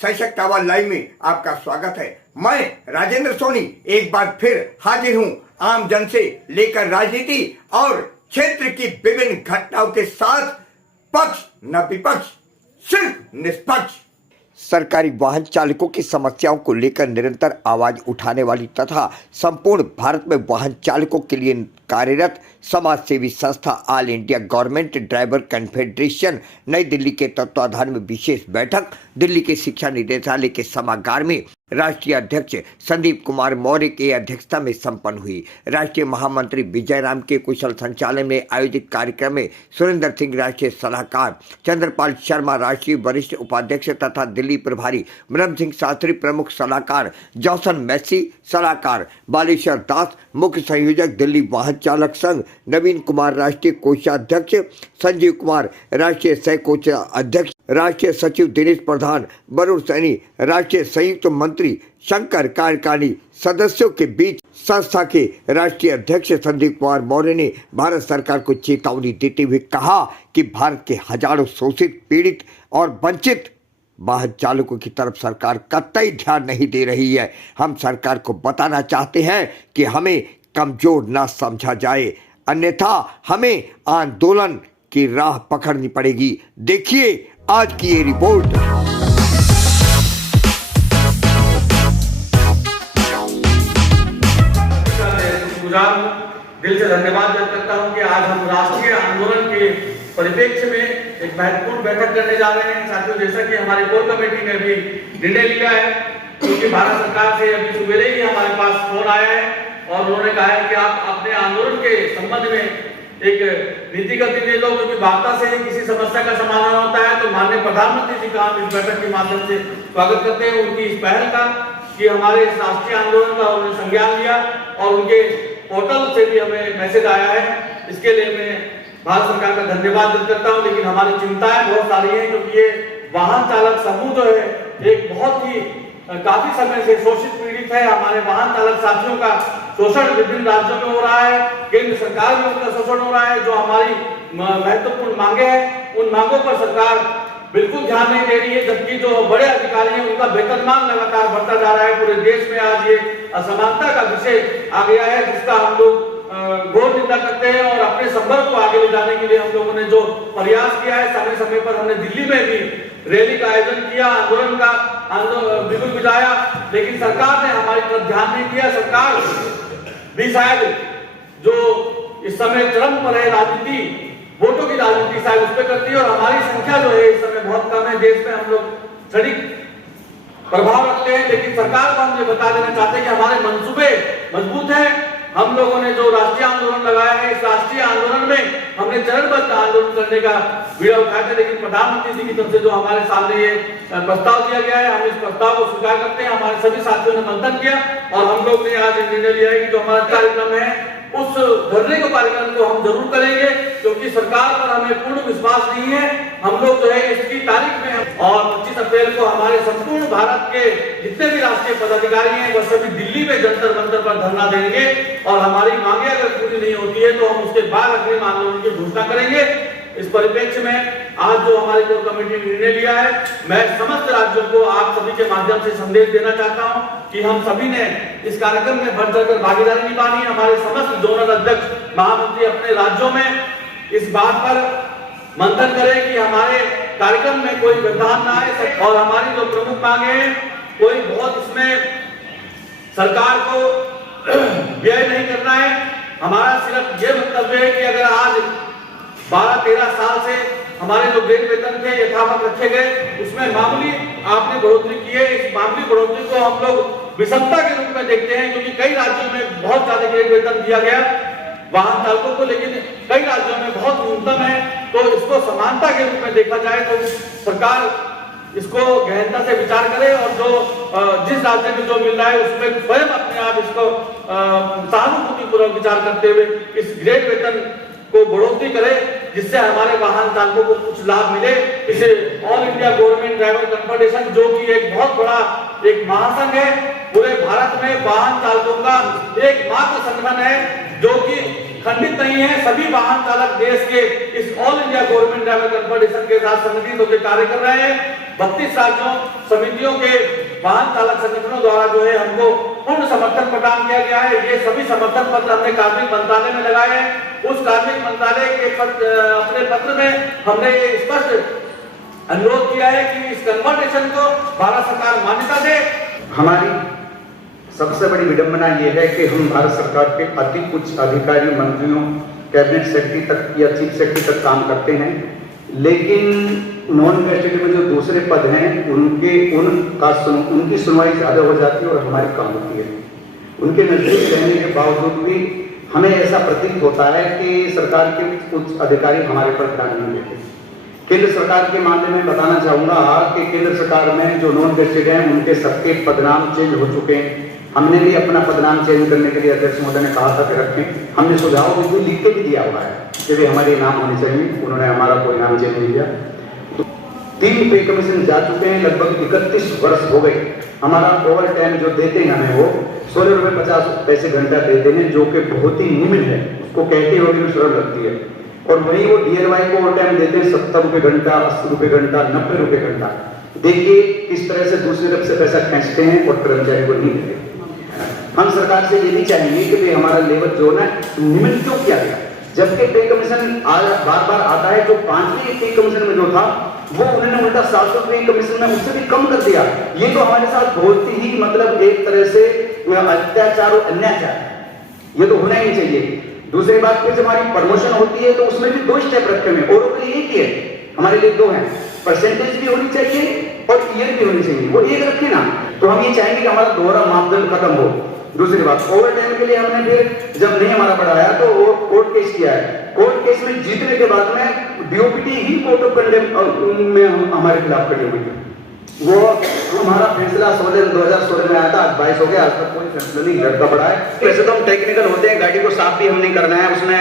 सशक्त आवाज लाइव में आपका स्वागत है। मैं राजेंद्र सोनी एक बार फिर हाजिर हूं आम जन से लेकर राजनीति और क्षेत्र की विभिन्न घटनाओं के साथ। पक्ष न विपक्ष, सिर्फ निष्पक्ष। सरकारी वाहन चालकों की समस्याओं को लेकर निरंतर आवाज उठाने वाली तथा संपूर्ण भारत में वाहन चालकों के लिए कार्यरत समाज सेवी संस्था all India government driver confederation नई दिल्ली के तत्वाधान में विशेष बैठक दिल्ली के शिक्षा निदेशालय के सभागार में राष्ट्रीय अध्यक्ष संदीप कुमार मौर्य की अध्यक्षता में संपन्न हुई। राष्ट्रीय महामंत्री विजय राम के कुशल संचालन में आयोजित कार्यक्रम में सुरेंद्र सिंह राष्ट्रीय सलाहकार, चंद्रपाल शर्मा राष्ट्रीय वरिष्ठ उपाध्यक्ष तथा दिल्ली प्रभारी, ब्रह्म सिंह शास्त्री प्रमुख सलाहकार, जॉसन मैसी सलाहकार, बालेश्वर दास मुख्य संयोजक दिल्ली वाहन चालक संघ, नवीन कुमार राष्ट्रीय कोषाध्यक्ष, संजीव कुमार राष्ट्रीय सह कोषाध्यक्ष, राष्ट्रीय सचिव दिनेश प्रधान, वरुण सैनी राष्ट्रीय संयुक्त मंत्री, शंकर कार्यकारिणी सदस्यों के बीच संस्था के राष्ट्रीय अध्यक्ष संदीप कुमार मौर्य ने भारत सरकार को चेतावनी देते हुए कहा कि भारत के हजारों शोषित, पीड़ित और वंचित वाहन चालकों की तरफ सरकार कतई ध्यान नहीं दे रही है। हम सरकार को बताना चाहते हैं कि हमें कमजोर ना समझा जाए, अन्यथा हमें आंदोलन की राह पकड़नी पड़ेगी। देखिए आज की ये रिपोर्ट। दिल से धन्यवाद व्यक्त करता हूं कि आज हम राष्ट्रीय आंदोलन के परिप्रेक्ष्य में एक महत्वपूर्ण बैठक करने जा रहे हैं। साथियों, जैसा कि हमारी कोर कमेटी ने भी निर्णय लिया है, क्योंकि भारत सरकार से अभी सुबह ही हमारे पास फोन आया है और उन्होंने कहा है कि आप अपने आंदोलन के संबंध में एक नीतिगत निर्णय लो, क्योंकि वार्ता से किसी समस्या का समाधान होता है। तो माननीय प्रधानमंत्री जी का हम इस बैठक के माध्यम से स्वागत करते हैं, उनकी इस पहल का कि हमारे इस राष्ट्रीय आंदोलन का उन्होंने संज्ञान लिया और उनके पोर्टल से भी हमें मैसेज आया है। इसके लिए मैं भारत सरकार का धन्यवाद व्यक्त करता हूं। लेकिन हमारी चिंताएं बहुत सारी हैं, क्योंकि ये वाहन चालक समूह जो है एक बहुत ही काफी समय से शोषित पीड़ित है। हमारे वाहन चालक साथियों का शोषण विभिन्न राज्यों में हो रहा है, केंद्र सरकार में उनका शोषण हो रहा है। जो हमारी महत्वपूर्ण मांगे हैं, उन मांगों पर सरकार बिल्कुल ध्यान नहीं दे रही है, जबकि जो बड़े अधिकारी हैं उनका वेतनमान लगातार बढ़ता जा रहा है। पूरे देश में आज ये असमानता का विषय आ गया है, जिसका हम लोग घोर निंदा करते हैं। और अपने संपर्क को आगे ले जाने के लिए हम लोगों ने जो प्रयास किया है, समय समय पर हमने दिल्ली में भी रैली का आयोजन किया, आंदोलन का बिगुल बिजाया, लेकिन सरकार ने हमारी तरफ ध्यान नहीं दिया। सरकार भी शायद जो इस समय चरम पर है राजनीति, वोटों की राजनीति शायद उस पर करती है। और हमारी संख्या जो है इस समय बहुत कम है, देश में हम लोग क्षणिक प्रभाव रखते हैं, लेकिन सरकार को हम ये बता देना चाहते हैं कि हमारे मंसूबे मजबूत हैं। हम लोगों ने जो राष्ट्रीय आंदोलन लगाया है, इस राष्ट्रीय आंदोलन में हमने चरणबद्ध आंदोलन करने का बीड़ा उठाया था, लेकिन प्रधानमंत्री जी की तरफ से जो हमारे सामने ये प्रस्ताव दिया गया है, हम इस प्रस्ताव को स्वीकार करते हैं। हमारे सभी साथियों ने मंथन किया और हम लोग ने आज निर्णय लिया है कि जो हमारा कार्यक्रम है उस धरने को कार्यक्रम को हम जरूर करेंगे, क्योंकि सरकार पर हमें पूर्ण विश्वास नहीं है। हम लोग जो है इसकी तारीख में और 25 अप्रैल को हमारे संपूर्ण भारत के जितने भी राष्ट्रीय पदाधिकारी हैं वह सभी दिल्ली में जंतर मंतर पर धरना देंगे और हमारी मांगे अगर पूरी नहीं होती है तो हम उसके बाद अग्रिम आंदोलन की घोषणा करेंगे। इस परिप्रेक्ष्य में आज जो हमारी कोर कमेटी ने निर्णय लिया है, मैं समस्त राज्यों को आप सभी के माध्यम से संदेश देना चाहता हूं कि हम सभी ने इस कार्यक्रम में बढ़ चढ़कर भागीदारी निभानी है। हमारे समस्त जोनल अध्यक्ष महामंत्री अपने राज्यों में इस बात पर मंथन करें कि हमारे कार्यक्रम में कोई व्यवधान ना आए और हमारी जो प्रमुख मांगे हैं कोई बहुत इसमें सरकार को व्यय नहीं करना है। हमारा सिर्फ ये मंतव्य है कि अगर आज 12-13 साल से हमारे जो ग्रेड वेतन थे यथावत रखे गए, उसमें मामूली आपने बढ़ोतरी की है। इस मामूली बढ़ोतरी को हम लोग विषमता के रूप में देखते हैं, क्योंकि कई राज्यों में बहुत ज्यादा ग्रेड वेतन दिया गया वाहन चालकों को, लेकिन कई राज्यों में बहुत न्यूनतम है। तो इसको समानता के रूप में देखा जाए तो सरकार इसको गहनता से विचार करे और जो जिस राज्य में जो मिल रहा है उसमें स्वयं अपने आप इसको सहानुभूतिपूर्वक विचार करते हुए इस ग्रेड वेतन को बढ़ोतरी करे, जिससे हमारे वाहन चालकों को कुछ लाभ मिले। इसे all India government driver confederation, जो कि एक बहुत बड़ा एक महासंघ है, पूरे भारत में वाहन चालकों का एकमात्र संगठन है जो कि खंडित नहीं है। सभी वाहन चालक देश के इस all India government driver confederation के साथ संगठित होकर कार्य कर रहे हैं। 32 राज्यों समितियों के वाहन चालक संगठनों द्वारा जो है हमको पूर्ण समर्थन प्रदान किया गया है। ये सभी समर्थन पत्र हमने कार्मिक मंत्रालय में लगाए हैं। उस कार्मिक मंत्रालय के अपने पत्र में हमने ये स्पष्ट अनुरोध किया है कि इस कन्वर्टेशन को भारत सरकार मान्यता दे। हमारी सबसे बड़ी विडंबना यह है कि हम भारत सरकार के अति उच्च अधिकारी, मंत्रियों, कैबिनेट सेक्रेटरी तक या चीफ सेक्रेटरी तक काम करते हैं, लेकिन नॉन गैजेटेड में जो दूसरे पद हैं उनकी सुनवाई ज़्यादा हो जाती है और हमारी कम होती है। उनके नजदीक रहने के बावजूद भी हमें ऐसा प्रतीत होता है कि सरकार के उच्च अधिकारी हमारे पर ध्यान नहीं देते। केंद्र सरकार के मामले में बताना चाहूंगा कि केंद्र सरकार में जो नॉन गैजेटेड हैं उनके सबके पदनाम चेंज हो चुके हैं। हमने भी अपना पदनाम चेंज करने के लिए अध्यक्ष महोदय ने कहा था कि रखें। हमने सुझाव भी लिख के भी दिया हुआ है कि वे हमारे नाम होने चाहिए। उन्होंने हमारा कोई नाम चेंज नहीं किया। तो 3 पे कमीशन जा चुके हैं, लगभग 31 वर्ष हो गए। हमारा ओवर टाइम जो देते हैं हमें वो 16 रुपये 50 पैसे घंटा देते हैं, जो कि बहुत ही निम्न है। उसको कहते हुए भी शर्म लगती है। और वही वो DLY को ओवर टाइम देते हैं 70 रुपये घंटा, 80 रुपये घंटा, 90 रुपये घंटा। देखिए किस तरह से दूसरी तरफ से पैसा खींचते हैं और कर्मचारी को नहीं देते। हम सरकार से ये भी चाहेंगे कि भाई हमारा लेबर जो है निम्न क्यों किया गया, जबकि पे कमीशन बार बार आता है। जो 5वें पे कमीशन में जो था वो उन्होंने उल्टा 700 पे कमीशन में उससे भी कम कर दिया। ये तो हमारे साथ बहुत ही मतलब एक तरह से अत्याचार और अन्याचार, ये तो होना ही नहीं चाहिए। दूसरी बात फिर जब हमारी प्रमोशन होती है तो उसमें भी 2 स्टेप रखे हुए, औरों के लिए एक ही है, हमारे लिए 2 हैं। परसेंटेज भी होनी चाहिए और ईयर भी होनी चाहिए, वो एक रखे ना। तो हम ये चाहेंगे कि हमारा दोहरा मापदंड खत्म हो। दूसरी बात, ओवर टाइम के लिए हमने फिर जब नहीं हमारा बढ़ाया तो वो कोर्ट केस किया है। कोर्ट केस में जीतने के बाद में DOPT he court of condemn में हमारे खिलाफ खड़ी हुई थी। वो हमारा फैसला 2016 में आया था, आज 22 हो गया, आज तक कोई फैसला नहीं लड़का पड़ा है। वैसे तो हम टेक्निकल होते हैं, गाड़ी को साफ भी हमने करना है, उसमें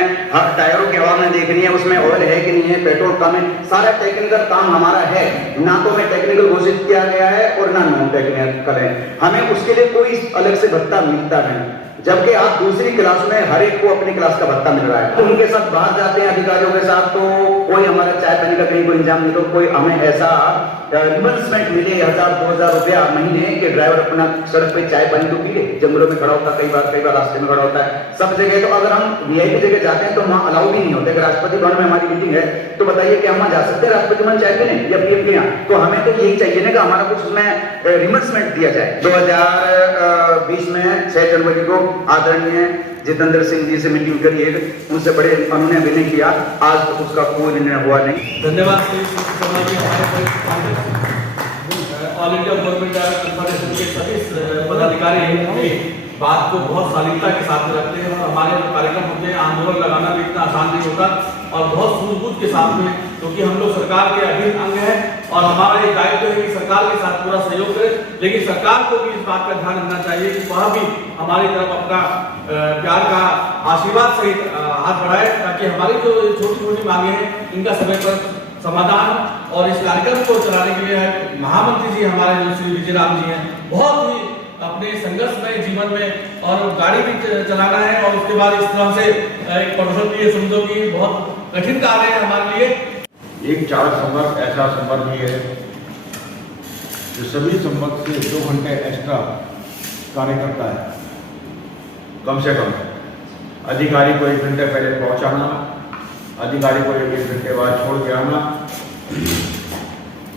टायरों की हवा में देखनी है, उसमें ऑयल है कि नहीं है, पेट्रोल कम है, सारा टेक्निकल काम हमारा है। ना तो हमें टेक्निकल घोषित किया गया है और ना नॉन टेक्निकल है। हमें उसके लिए कोई अलग से भत्ता मिलता नहीं, जबकि आप दूसरी क्लास में हर एक को अपनी क्लास का भत्ता मिल रहा है। तो उनके साथ बाहर जाते हैं अधिकारियों के साथ, तो कोई हमारा चाय पानी का कहीं कोई इंतजाम नहीं, तो कोई हमें ऐसा रिमबर्समेंट मिले 1000-2000 रुपया महीने के ड्राइवर अपना सड़क पे चाय पानी तो पिए, जंगलों में खड़ा होता है, कई बार रास्ते में खड़ा होता है सब जगह। तो अगर हम VIP जगह जाते हैं तो वहाँ अलाउ भी नहीं होता है। राष्ट्रपति भवन में हमारी मीटिंग है तो बताइए क्या हम वहाँ जा सकते हैं राष्ट्रपति भवन चाय पीने या PM के यहाँ? तो हमें तो यही चाहिए ना कि हमारा कुछ उसमें रिमबर्समेंट दिया जाए। 2020 में 6 जनवरी को आदरणीय जितेंद्र सिंह जी से मीटिंग करी है, उनसे बड़े उन्होंने विनय किया, आज तक उसका कोई निर्णय हुआ नहीं। धन्यवाद ऑल इंडिया गवर्नमेंट कन्फेडरेशन के सभी पदाधिकारी बात को बहुत शालीनता के साथ रखते हैं। और हमारे जो कार्यक्रम होते हैं, आंदोलन लगाना भी इतना आसान नहीं होता और बहुत सूझबूझ के साथ में, क्योंकि हम लोग सरकार के अधीन अंग हैं और हमारा एक दायित्व है कि सरकार के साथ पूरा सहयोग करें। लेकिन सरकार को भी इस बात का ध्यान रखना चाहिए कि वह भी हमारी तरफ अपना प्यार का आशीर्वाद सहित हाथ बढ़ाए, ताकि हमारी जो छोटी छोटी मांगे हैं इनका समय पर समाधान। और इस कार्यक्रम को चलाने के लिए महामंत्री जी हमारे जो श्री विजय राम जी हैं, बहुत ही अपने संघर्षमय जीवन में और गाड़ी भी चलाना है और उसके बाद इस तरह से एक प्रदर्शन की समझो कि बहुत कठिन कार्य है हमारे लिए। एक चालक संवर्ग ऐसा संवर्ग भी है जो सभी संवर्ग से 2 घंटे एक्स्ट्रा कार्य करता है, कम से कम। अधिकारी को 1 घंटे पहले पहुंचाना, अधिकारी को 1 घंटे बाद छोड़ के आना,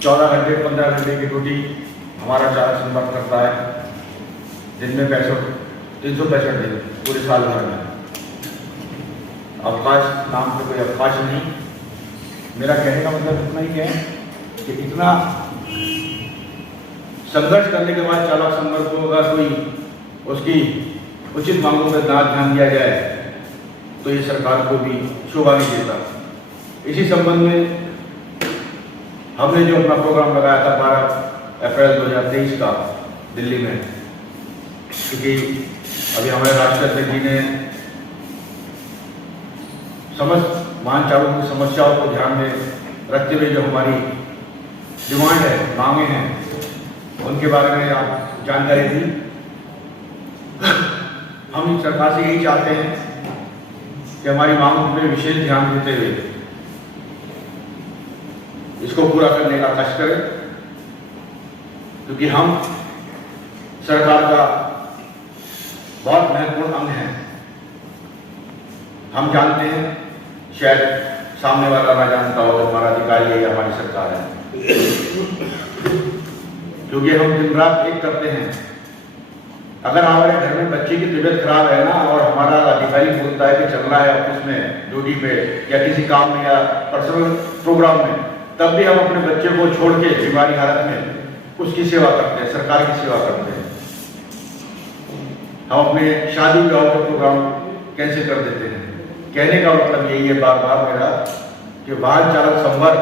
14 घंटे 15 घंटे की ड्यूटी हमारा चालक संवर्ग करता है। दिन में 365 दिन पूरे साल भर में। अवकाश नाम से कोई अवकाश नहीं। मेरा कहने का मतलब इतना ही है कि इतना संघर्ष करने के बाद चालक संवर्ग को अगर कोई उसकी उचित मांगों पर ध्यान दिया जाए तो ये सरकार को भी शोभा नहीं देता। इसी संबंध में हमने जो अपना प्रोग्राम लगाया था 12 अप्रैल 2023 का दिल्ली में, क्योंकि अभी हमारे राष्ट्रपति जी ने समस्त महान की समस्याओं को ध्यान में रखते हुए जो हमारी डिमांड है, मांगे हैं, उनके बारे में आप जानकारी दी। हम इस सरकार से यही चाहते हैं कि हमारी मांगों पर विशेष ध्यान देते हुए इसको पूरा करने का कष्ट करें। क्योंकि हम सरकार का बहुत महत्वपूर्ण अंग हैं। हम जानते हैं, शायद सामने वाला ना जानता हो, तो हमारा अधिकारी है या हमारी सरकार है, क्योंकि हम दिन रात एक करते हैं। अगर हमारे घर में बच्चे की तबीयत खराब है ना, और हमारा अधिकारी बोलता है कि चल रहा है ऑफिस में ड्यूटी पे या किसी काम में या पर्सनल प्रोग्राम में, तब भी हम अपने बच्चे को छोड़ के बीमारी हालत में उसकी सेवा करते हैं, सरकार की सेवा करते हैं। हम अपने शादी विवाह के प्रोग्राम कैंसिल कर देते हैं। कहने का मतलब यही है बार बार मेरा कि वाहन चालक संवर्ग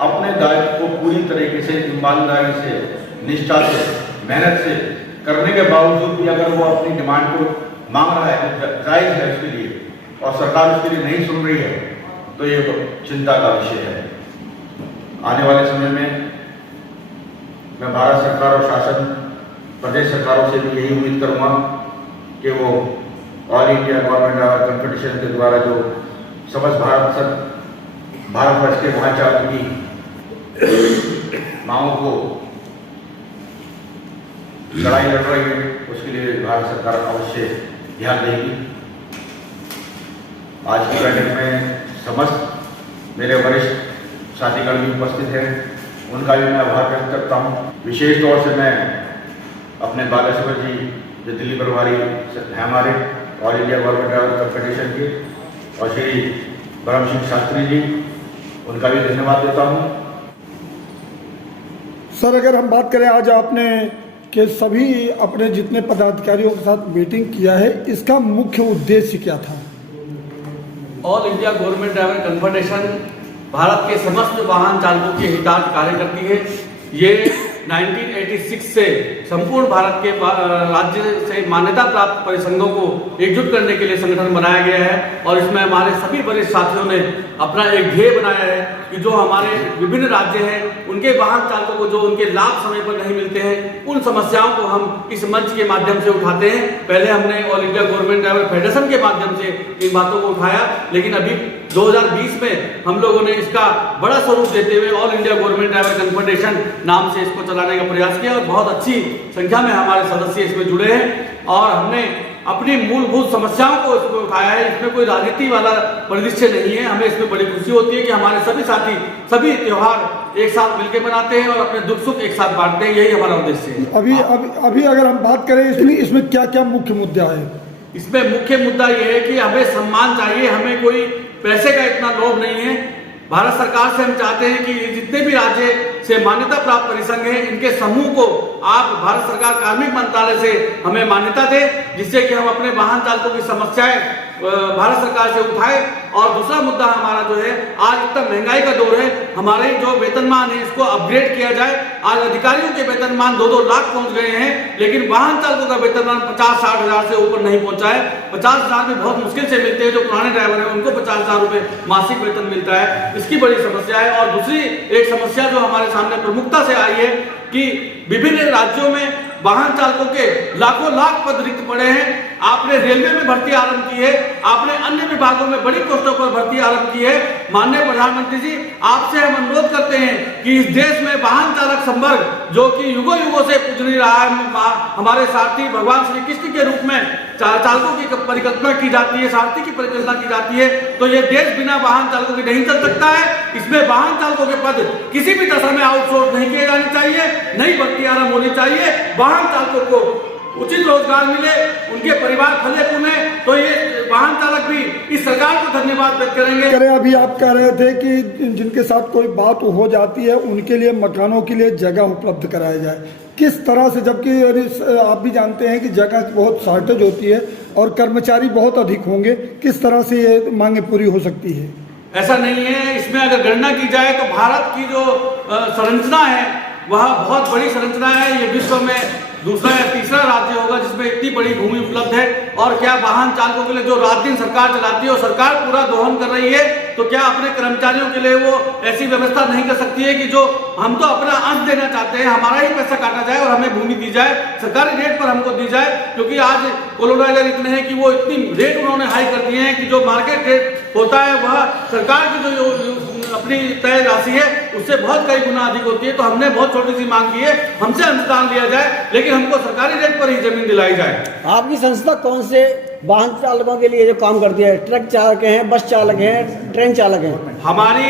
अपने दायित्व को पूरी तरीके से, ईमानदारी से, निष्ठा से, मेहनत से करने के बावजूद भी अगर वो अपनी डिमांड को मांग रहा है तो जायज है उसके लिए, और सरकार उसके लिए नहीं सुन रही है, तो ये चिंता का विषय है। आने वाले समय में मैं भारत सरकार और शासन प्रदेश सरकारों से भी यही उम्मीद करूंगा कि वो all India government driver confederation के द्वारा जो समस्त भारतवर्ष के वाहन चालकों की मांगों को लड़ाई लड़ रही है, उसके लिए भारत सरकार अवश्य ध्यान देगी। आज की बैठक में समस्त मेरे वरिष्ठ साथीगण भी उपस्थित हैं, उनका भी मैं आभार व्यक्त करता हूँ। विशेष तौर से मैं अपने बालेश्वर जी जो दिल्ली प्रभारी हैं हमारे all India government driver confederation के, और श्री ब्रह्म सिंह शास्त्री जी, उनका भी धन्यवाद देता हूँ। सर, अगर हम बात करें आज आपने कि सभी अपने जितने पदाधिकारियों के साथ मीटिंग किया है, इसका मुख्य उद्देश्य क्या था? All India government driver confederation Bharat के समस्त वाहन चालकों के हितार्थ कार्य करती है। ये 1986 से संपूर्ण भारत के राज्य से मान्यता प्राप्त परिसंघों को एकजुट करने के लिए संगठन बनाया गया है, और इसमें हमारे सभी वरिष्ठ साथियों ने अपना एक ध्येय बनाया है कि जो हमारे विभिन्न राज्य हैं उनके वाहन चालकों को जो उनके लाभ समय पर नहीं मिलते हैं, उन समस्याओं को हम इस मंच के माध्यम से उठाते हैं। पहले हमने all India government driver federation के माध्यम से इन बातों को उठाया, लेकिन अभी 2020 में हम लोगों ने इसका बड़ा स्वरूप देते हुए all India government driver confederation नाम से इसको चलाने का प्रयास किया, और बहुत अच्छी संख्या में हमारे सदस्य इसमें जुड़े हैं, और हमने अपनी मूलभूत समस्याओं को इसमें उठाया है। इसमें कोई राजनीति वाला परिदृश्य नहीं है। हमें इसमें बड़ी खुशी होती है कि हमारे सभी साथी सभी त्योहार एक साथ मिलकर मनाते हैं और अपने दुख सुख एक साथ बांटते हैं, यही हमारा उद्देश्य है। अभी अगर हम बात करें इसमें क्या क्या मुख्य मुद्दा है? इसमें मुख्य मुद्दा यह है कि हमें सम्मान चाहिए, हमें कोई पैसे का इतना लोभ नहीं है। भारत सरकार से हम चाहते हैं कि जितने भी राज्य से मान्यता प्राप्त परिसंघ हैं, इनके समूह को आप भारत सरकार कार्मिक मंत्रालय से हमें मान्यता दे, जिससे कि हम अपने वाहन चालकों की समस्याएं भारत सरकार से उठाए। और दूसरा मुद्दा हमारा जो है, आज इतना महंगाई का दौर है, हमारे जो वेतनमान है इसको अपग्रेड किया जाए। आज अधिकारियों के वेतनमान 2-2 लाख पहुंच गए हैं, लेकिन वाहन चालकों का वेतनमान 50-60 हजार से ऊपर नहीं पहुंचा है। 50 हजार भी बहुत मुश्किल से मिलते हैं। जो पुराने ड्राइवर हैं उनको 50 हजार रुपए मासिक वेतन मिलता है, इसकी बड़ी समस्या है। और दूसरी एक समस्या जो हमारे सामने प्रमुखता से आई है कि विभिन्न राज्यों में वाहन चालकों के लाखों लाख पद रिक्त पड़े हैं। आपने रेलवे में भर्ती आरंभ की है, आपने अन्य विभागों में बड़ी पोस्टों पर भर्ती आरंभ की है। माननीय प्रधानमंत्री जी, आपसे हम अनुरोध करते हैं कि इस देश में वाहन चालक संवर्ग जो कि युगों युगों से पूजनीय रहा है, हमारे सारथी भगवान श्री कृष्ण के रूप में चालकों की परिकल्पना की जाती है, सारथी की परिकल्पना की जाती है, तो ये देश बिना वाहन चालकों के नहीं चल सकता है। इसमें वाहन चालकों के पद किसी भी दशा में आउटसोर्स नहीं किए जाने चाहिए, नई भर्ती आरंभ होनी चाहिए। वाहन चालकों को उचित रोजगार मिले, उनके परिवार फले फूले, तो ये वाहन चालक भी इस सरकार को धन्यवाद व्यक्त करेंगे। अभी आप कह रहे थे कि जिनके साथ कोई बात हो जाती है उनके लिए मकानों के लिए जगह उपलब्ध कराया जाए, किस तरह से? जबकि आप भी जानते हैं कि जगह बहुत शॉर्टेज होती है और कर्मचारी बहुत अधिक होंगे, किस तरह से ये मांगे पूरी हो सकती है? ऐसा नहीं है। इसमें अगर गणना की जाए तो भारत की जो संरचना है वह बहुत बड़ी संरचना है। ये विश्व में दूसरा या तीसरा राज्य होगा जिसमें इतनी बड़ी भूमि उपलब्ध है। और क्या वाहन चालकों के लिए जो रात दिन सरकार चलाती है और सरकार पूरा दोहन कर रही है, तो क्या अपने कर्मचारियों के लिए वो ऐसी व्यवस्था नहीं कर सकती है कि जो हम तो अपना अंश देना चाहते हैं, हमारा ही पैसा काटा जाए और हमें भूमि दी जाए, सरकारी रेट पर हमको दी जाए? क्योंकि आज कोलोनाइजर इतने हैं कि वो इतनी रेट उन्होंने हाई कर दिए हैं कि जो मार्केट रेट होता है वह सरकार की जो अपनी तय राशि है उससे बहुत कई गुना अधिक होती है। तो हमने बहुत छोटी सी मांग की है, हमसे अनुदान लिया जाए, लेकिन हमको सरकारी रेट पर ही जमीन दिलाई जाए। आपकी संस्था कौन से वाहन चालकों के लिए जो काम करती है? ट्रक चालक हैं, बस चालक हैं, ट्रेन चालक हैं? हमारी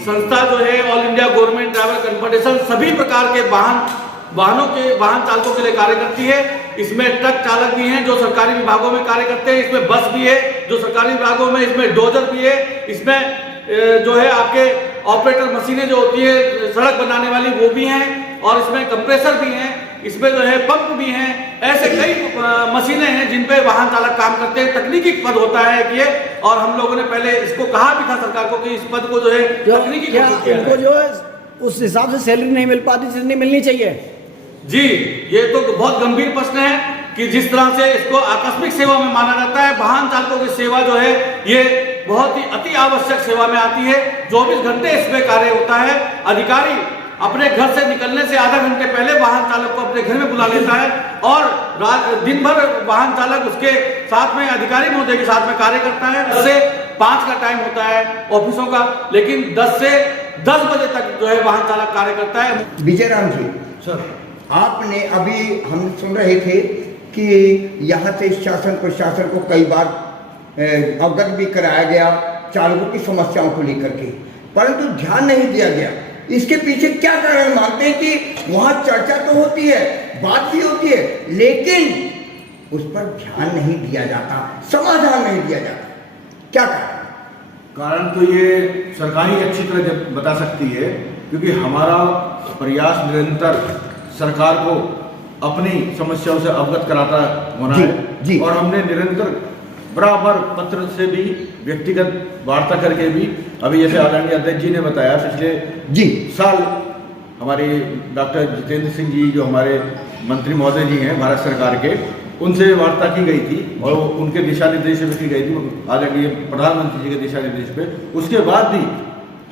संस्था जो है all India government driver confederation सभी प्रकार के वाहन चालकों के लिए कार्य करती है। इसमें ट्रक चालक भी हैं जो सरकारी विभागों में कार्य करते हैं, इसमें बस भी है जो सरकारी विभागों में, इसमें डोजर भी है, इसमें जो है आपके ऑपरेटर मशीनें जो होती है सड़क बनाने वाली वो भी हैं, और इसमें कंप्रेसर भी हैं, इसमें जो है पंप भी हैं। ऐसे कई मशीनें हैं जिन पे वाहन चालक काम करते हैं। तकनीकी पद होता है कि ये, और हम लोगों ने पहले इसको कहा भी था सरकार को कि इस पद को जो है तकनीकी इनको जो है उस हिसाब से सैलरी नहीं मिल पाती जितनी मिलनी चाहिए। जी, ये तो बहुत गंभीर प्रश्न है कि जिस तरह से इसको आकस्मिक सेवा में माना जाता है, वाहन चालकों की सेवा जो है ये बहुत ही अति आवश्यक सेवा में आती है। 24 घंटे इसमें कार्य होता है। अधिकारी अपने घर से निकलने से आधा घंटे पहले वाहन चालक को अपने घर में बुला लेता है, और दिन भर वाहन चालक उसके साथ में अधिकारी महोदय के साथ में कार्य करता है। 10 से 5 का टाइम होता है ऑफिसों का, लेकिन 10 से 10 बजे तक जो है वाहन चालक कार्य करता है। विजय राम जी सर, आपने अभी हम सुन रहे थे कि यहाँ से शासन प्रशासन को कई बार अवगत भी कराया गया चालकों की समस्याओं को लेकर के, परंतु ध्यान नहीं दिया गया। इसके पीछे क्या कारण मानते हैं कि वहाँ चर्चा तो होती है, बात भी होती है, लेकिन उस पर ध्यान नहीं दिया जाता, समाधान नहीं दिया जाता, क्या कारण तो ये सरकार ही अच्छी तरह जब बता सकती है, क्योंकि हमारा प्रयास निरंतर सरकार को अपनी समस्याओं से अवगत कराता होना है, और हमने निरंतर बराबर पत्र से भी व्यक्तिगत वार्ता करके भी, अभी जैसे आदरणीय अध्यक्ष जी ने बताया पिछले साल हमारे डॉक्टर जितेंद्र सिंह जी जो हमारे मंत्री महोदय जी हैं भारत सरकार के, उनसे वार्ता की गई थी और उनके दिशा निर्देश भी की गई थी आदरणीय प्रधानमंत्री जी के दिशा निर्देश पे। उसके बाद भी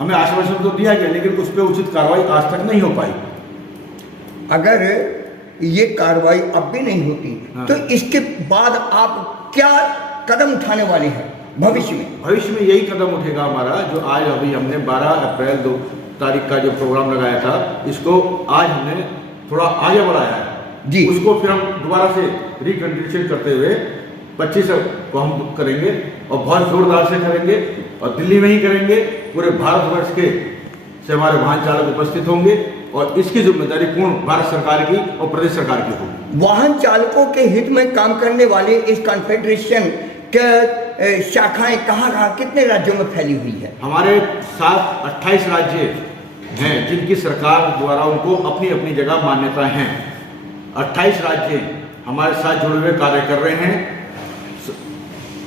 हमें आश्वासन तो दिया गया, लेकिन उस पर उचित कार्रवाई आज तक नहीं हो पाई। अगर ये कार्रवाई अब भी नहीं होती तो इसके बाद आप क्या कदम उठाने वाले हैं भविष्य में? भविष्य में यही कदम उठेगा हमारा, जो आज अभी हमने 12 अप्रैल 2 तारीख का जो प्रोग्राम लगाया था, इसको आज हमने थोड़ा आगे बढ़ाया है जी। उसको फिर हम दोबारा से रिकंडीशन करते हुए 25 को हम करेंगे, और बहुत जोरदार से करेंगे, और दिल्ली में ही करेंगे। पूरे भारतवर्ष के से हमारे वाहन चालक उपस्थित होंगे, और इसकी जिम्मेदारी पूर्ण भारत सरकार की और प्रदेश सरकार की होगी। वाहन चालकों के हित में काम करने वाले इस कॉन्फेडरेशन के शाखाएं कहाँ कितने राज्यों में फैली हुई है? हमारे साथ 28 राज्य हैं जिनकी सरकार द्वारा उनको अपनी अपनी जगह मान्यता है। 28 राज्य हमारे साथ जुड़े हुए कार्य कर रहे हैं।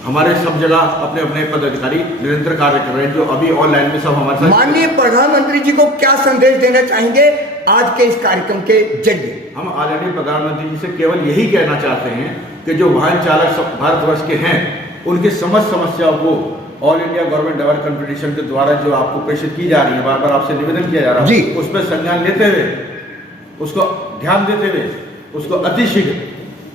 हमारे सब जगह अपने अपने पदाधिकारी निरंतर कार्य कर रहे हैं, जो अभी ऑनलाइन में सब हमारे साथ। माननीय प्रधानमंत्री जी को क्या संदेश देना चाहेंगे आज के इस कार्यक्रम के जरिए? हम आदरणीय प्रधानमंत्री जी से केवल यही कहना चाहते हैं कि जो वाहन चालक भारतवर्ष के हैं, उनकी समस्त समस्याओं को all India government driver confederation के द्वारा जो आपको प्रेषित की जा रही है, बार बार आपसे निवेदन किया जा रहा है, उस पर संज्ञान लेते हुए, उसको ध्यान देते हुए, उसको अतिशीघ्र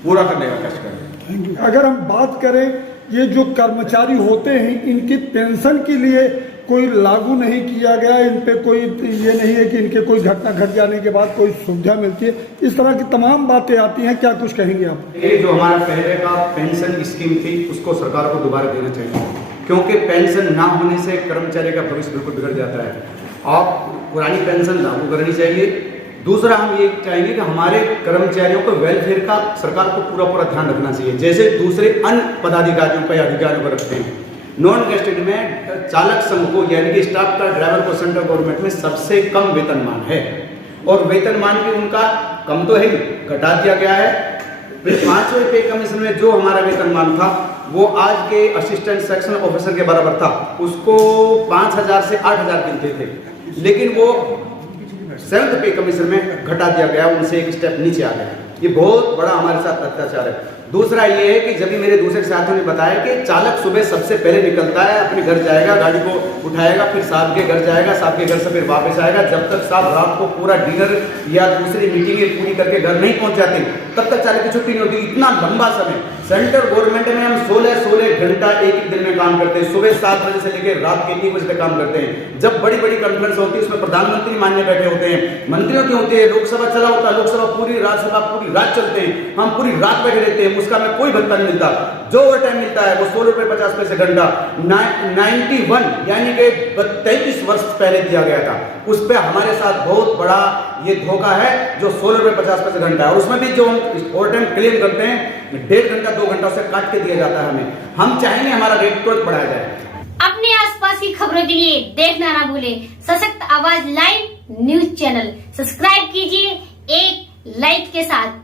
पूरा करने का कष्ट करें। अगर हम बात करें, ये जो कर्मचारी होते हैं इनकी पेंशन के लिए कोई लागू नहीं किया गया, इन पे कोई ये नहीं है कि इनके कोई घटना घट जाने के बाद कोई सुविधा मिलती है, इस तरह की तमाम बातें आती हैं। क्या कुछ कहेंगे आप? ये जो हमारा पहले का पेंशन स्कीम थी उसको सरकार को दोबारा देना चाहिए, क्योंकि पेंशन ना होने से कर्मचारी का भविष्य बिल्कुल बिगड़ जाता है। और पुरानी पेंशन लागू करनी चाहिए। दूसरा हम ये चाहेंगे कि हमारे कर्मचारियों को वेलफेयर का सरकार को पूरा ध्यान रखना चाहिए, जैसे दूसरे अन्य पदाधिकारियों का या अधिकारियों को रखते हैं। नॉन गेस्टेड में चालक संघ को यानी कि स्टाफ का ड्राइवर को सेंट्रल गवर्नमेंट में सबसे कम वेतनमान है, और वेतनमान भी उनका कम तो है, घटा दिया गया है। 5वें पे कमीशन में जो हमारा वेतनमान था वो आज के असिस्टेंट सेक्शन ऑफिसर के बराबर था, उसको 5000 से 8000 मिलते थे, लेकिन वो 7th पे कमीशन में घटा दिया गया, उनसे एक स्टेप नीचे आ गया। ये बहुत बड़ा हमारे साथ अत्याचार है। दूसरा ये है कि जब भी मेरे दूसरे साथियों ने बताया कि चालक सुबह सबसे पहले निकलता है, अपने घर जाएगा, गाड़ी को उठाएगा, फिर साहब के घर जाएगा, साहब के घर से फिर वापस आएगा, जब तक साहब रात को पूरा डिनर या दूसरी मीटिंगें पूरी करके घर नहीं पहुंच जाते तब तक चालक की छुट्टी नहीं होती। इतना लंबा समय सेंट्रल गवर्नमेंट में हम 16 घंटा एक दिन में काम करते हैं। सुबह 7 बजे से लेकर रात के 1 बजे तक काम करते हैं। जब बड़ी बड़ी कॉन्फ्रेंस होती है उसमें प्रधानमंत्री मान्य बैठे होते हैं, मंत्रियों की होती है, लोकसभा चला होता है, लोकसभा पूरी राज्यसभा पूरी रात चलते हैं, हम पूरी रात बैठे रहते हैं, उसका हमें कोई भत्ता नहीं मिलता। जो ओवर टाइम मिलता है वो 16 रुपए 50 पैसे घंटा 91 यानी कि 33 वर्ष पहले दिया गया था। उस पर हमारे साथ बहुत बड़ा ये धोखा है जो 16 रुपए 50 पैसे घंटा है। और उसमें भी जो हम ओवर टाइम क्लेम करते हैं 1.5 घंटा 2 घंटा से काट के दिया जाता है हमें। हम चाहेंगे हमारा रेट तुरंत बढ़ाया जाए। अपने आसपास की खबरों के लिए देखना ना भूले सशक्त आवाज लाइव न्यूज चैनल। सब्सक्राइब कीजिए एक लाइक के साथ।